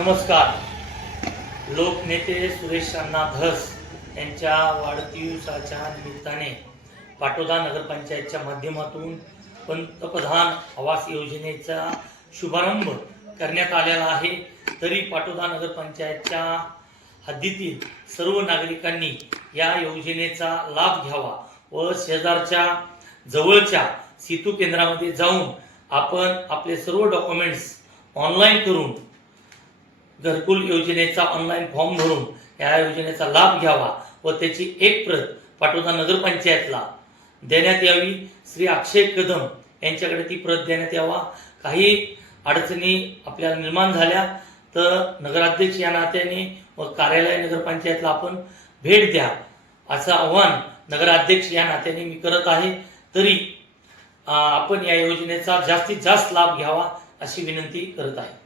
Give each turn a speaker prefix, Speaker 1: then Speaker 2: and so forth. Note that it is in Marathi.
Speaker 1: नमस्कार. लोकनेते सुरेश अण्णा धस यांच्या वाढदिवसाच्या निमित्ताने पाटोदा नगरपंचायतच्या माध्यमातून पंतप्रधान आवास योजनेचा शुभारंभ करण्यात आलेला आहे. तरी पाटोदा नगरपंचायतच्या हद्दीतील सर्व नागरिकांनी या योजनेचा लाभ घ्यावा व शेजारच्या जवळच्या सेतू केंद्रामध्ये जाऊन आपण आपले सर्व डॉक्युमेंट्स ऑनलाईन करून घरकुल योजनेचा ऑनलाईन फॉर्म भरून या योजनेचा लाभ घ्यावा व त्याची एक प्रत पाटोदा नगरपंचायतला देण्यात यावी. श्री अक्षय कदम यांच्याकडे ती प्रत देण्यात यावा. काही अडचणी आपल्याला निर्माण झाल्या तर नगराध्यक्ष या नात्याने व कार्यालय नगरपंचायतला आपण भेट द्या असं आव्हान नगराध्यक्ष या नात्याने मी करत आहे. तरी आपण या योजनेचा जास्तीत जास्त लाभ घ्यावा अशी विनंती करत आहे.